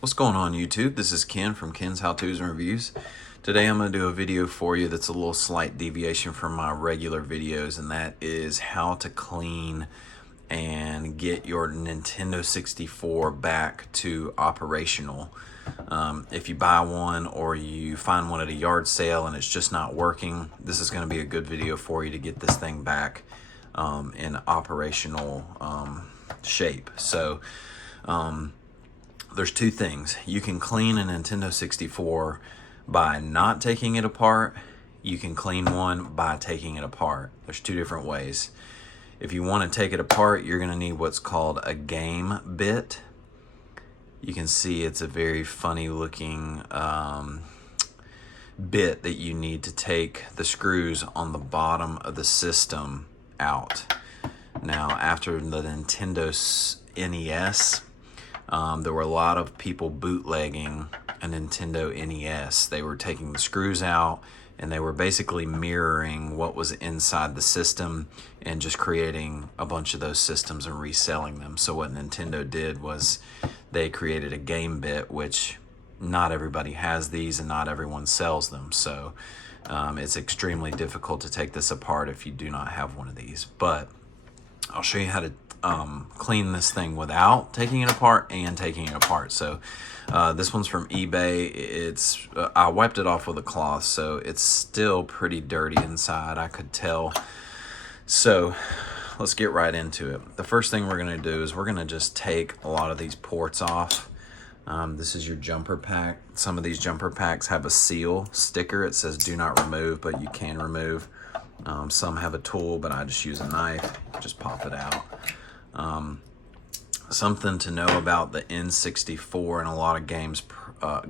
What's going on YouTube? This is Ken from Ken's How To's and Reviews. Today I'm going to do a video for you that's a little slight deviation from my regular videos, and that is how to clean and get your Nintendo 64 back to operational. If you buy one or you find one at a yard sale and it's just not working, this is going to be a good video for you to get this thing back in operational shape. So there's two things. You can clean a Nintendo 64 by not taking it apart. You can clean one by taking it apart. There's two different ways. If you want to take it apart, you're going to need what's called a game bit. You can see it's a very funny looking bit that you need to take the screws on the bottom of the system out. Now, after the Nintendo NES, there were a lot of people bootlegging a Nintendo NES. They were taking the screws out and they were basically mirroring what was inside the system and just creating a bunch of those systems and reselling them. So what Nintendo did was they created a game bit, which not everybody has these and not everyone sells them. So it's extremely difficult to take this apart if you do not have one of these. But I'll show you how to clean this thing without taking it apart and taking it apart. So this one's from eBay. It's I wiped it off with a cloth, so it's still pretty dirty inside, I could tell. So let's get right into it. The first thing we're going to do is we're going to just take a lot of these ports off. This is your jumper pack. Some of these jumper packs have a seal sticker. It says do not remove, but you can remove. Some have a tool, but I just use a knife. Just pop it out. Something to know about the N64 and a lot of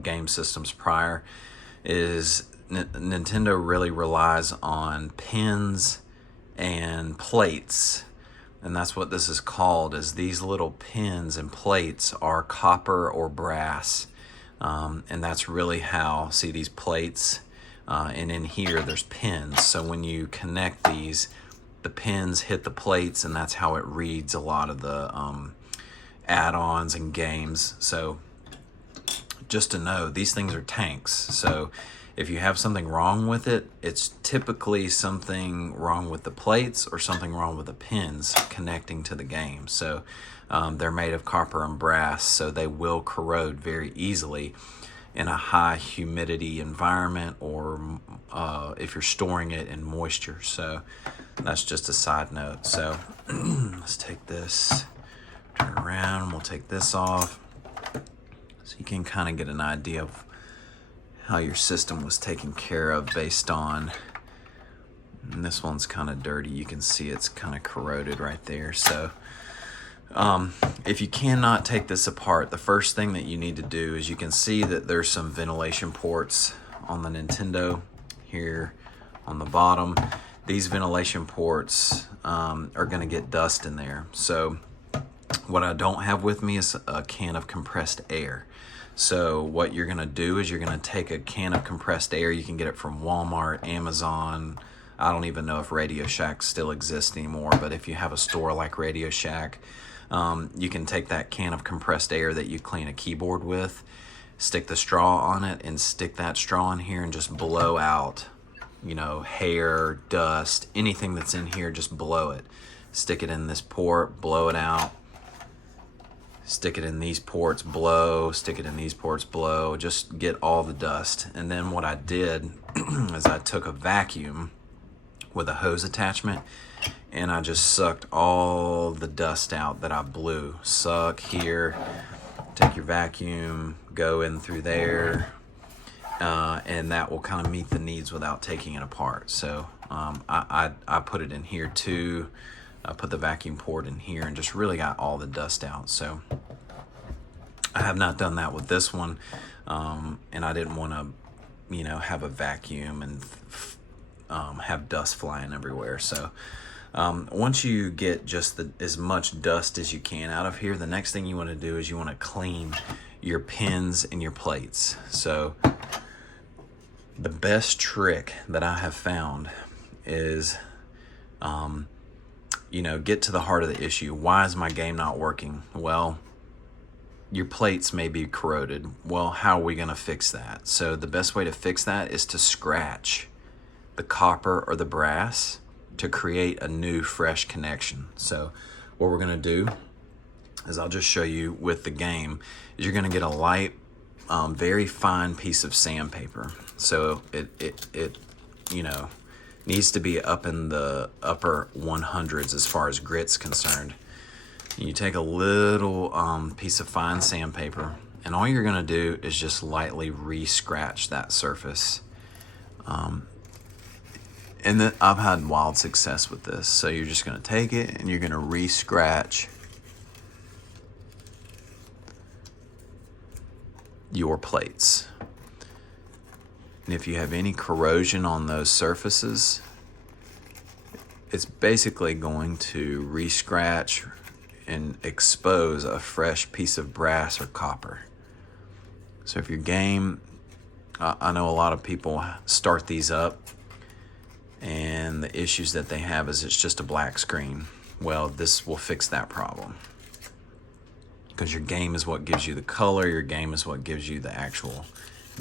game systems prior is Nintendo really relies on pins and plates, and that's what this is called. Is these little pins and plates are copper or brass, and that's really how. See these plates, and in here there's pins. So when you connect these, the pins hit the plates, and that's how it reads a lot of the add-ons and games. So just to know, these things are tanks. So if you have something wrong with it, it's typically something wrong with the plates or something wrong with the pins connecting to the game. So they're made of copper and brass, so they will corrode very easily in a high humidity environment, or if you're storing it in moisture. So that's just a side note. So let's take this, turn around, and we'll take this off so you can kind of get an idea of how your system was taken care of based on, and this one's kind of dirty. You can see it's kind of corroded right there. So if you cannot take this apart, the first thing that you need to do is, you can see that there's some ventilation ports on the Nintendo here on the bottom. These ventilation ports are going to get dust in there. So what I don't have with me is a can of compressed air. So what you're going to do is you're going to take a can of compressed air. You can get it from Walmart, Amazon. I don't even know if Radio Shack still exists anymore, but if you have a store like Radio Shack, you can take that can of compressed air that you clean a keyboard with, stick the straw on it, and stick that straw in here and just blow out, you know, hair, dust, anything that's in here, just blow it. Stick it in this port, blow it out. Stick it in these ports, blow. Stick it in these ports, blow. Just get all the dust. And then what I did is I took a vacuum with a hose attachment, and I just sucked all the dust out that I blew. Suck here, take your vacuum, go in through there, and that will kind of meet the needs without taking it apart. So I put it in here too. I put the vacuum port in here and just really got all the dust out. So I have not done that with this one, and I didn't want to, you know, have a vacuum and have dust flying everywhere. So once you get just as much dust as you can out of here, the next thing you want to do is you want to clean your pins and your plates. So the best trick that I have found is you know, get to the heart of the issue. Why is my game not working? Well, your plates may be corroded. Well, how are we going to fix that? So the best way to fix that is to scratch the copper or the brass to create a new fresh connection. So what we're going to do is, I'll just show you with the game, is you're going to get a light, very fine piece of sandpaper. So it you know, needs to be up in the upper 100s as far as grit's concerned. You take a little piece of fine sandpaper, and all you're going to do is just lightly re-scratch that surface. And I've had wild success with this. So you're just going to take it and you're going to re-scratch your plates. And if you have any corrosion on those surfaces, it's basically going to re-scratch and expose a fresh piece of brass or copper. So if your game, I know a lot of people start these up and the issues that they have is it's just a black screen. Well, this will fix that problem, because your game is what gives you the color. Your game is what gives you the actual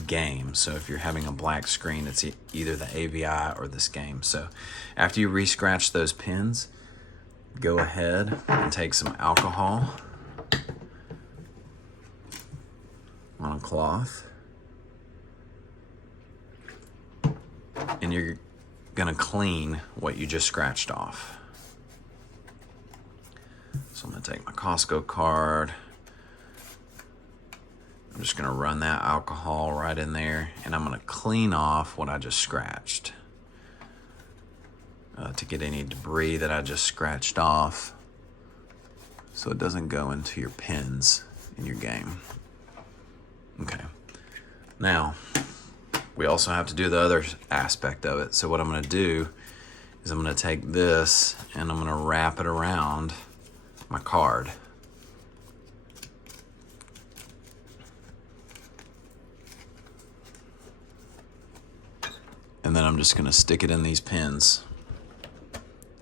game. So if you're having a black screen, it's either the AVI or this game. So after you re-scratch those pins, go ahead and take some alcohol on a cloth, and you're gonna clean what you just scratched off. So I'm gonna take my Costco card. I'm just gonna run that alcohol right in there, and I'm gonna clean off what I just scratched to get any debris that I just scratched off, so it doesn't go into your pins in your game. Okay. Now, we also have to do the other aspect of it. So what I'm gonna do is I'm gonna take this and I'm gonna wrap it around my card. And then I'm just gonna stick it in these pins,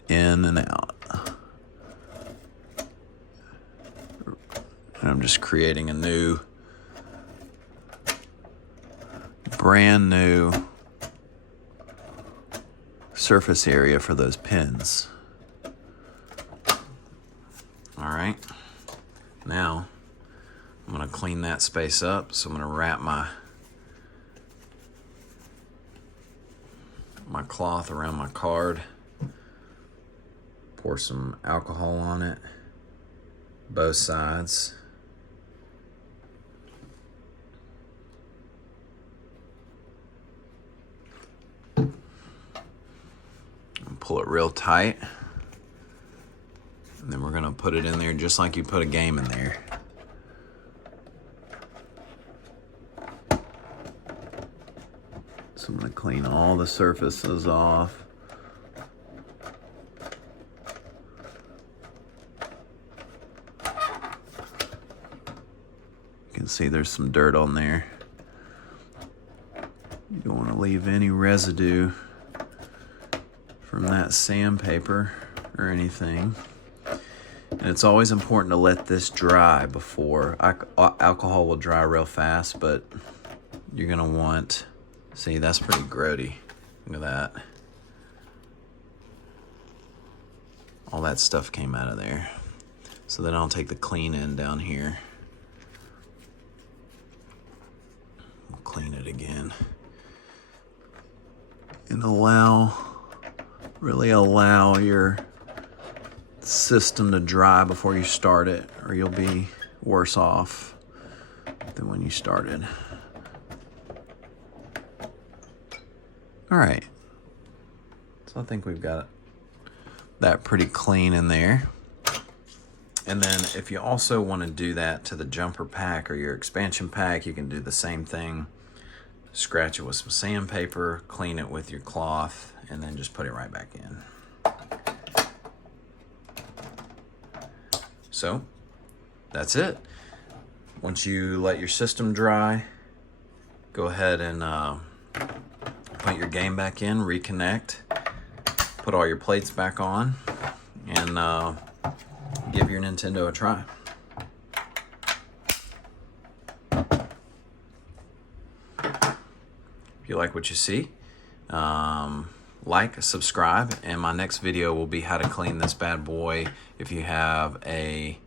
in and out. And I'm just creating a new, brand new surface area for those pins. All right, now I'm gonna clean that space up. So I'm gonna wrap my cloth around my card, pour some alcohol on it, both sides. Pull it real tight, and then we're gonna put it in there just like you put a game in there. So I'm gonna clean all the surfaces off. You can see there's some dirt on there. You don't want to leave any residue from that sandpaper or anything. And it's always important to let this dry before. Alcohol will dry real fast, but you're gonna want, see, that's pretty grody. Look at that. All that stuff came out of there. So then I'll take the clean end down here. We'll clean it again. And really allow your system to dry before you start it, or you'll be worse off than when you started. All right, so I think we've got that pretty clean in there. And then if you also want to do that to the jumper pack or your expansion pack, you can do the same thing. Scratch it with some sandpaper, clean it with your cloth, and then just put it right back in. So that's it. Once you let your system dry, go ahead and put your game back in, reconnect, put all your plates back on, and give your Nintendo a try. If you like what you see, like, subscribe, and my next video will be how to clean this bad boy if you have a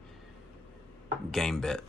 game bit.